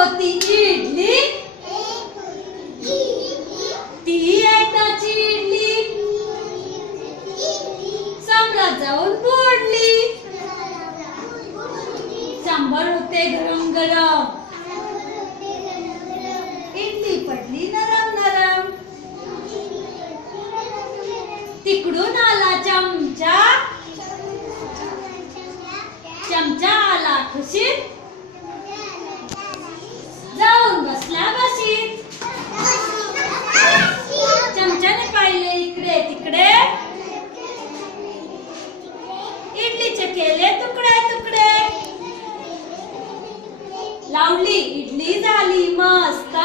होती इडली, ती एकदाची इडली सम्राट जाऊन बुडली. 100 होते गरम गरम, इडली पडली नरम नरम. तिकडून आला चमचा, चमचा आला खुशीत, जाऊन बसला बशीत. चमच्याने पाहिले इकडे तिकडे, इडलीचे केले तुकडे तुकडे. लावली इडली झाली मस्त,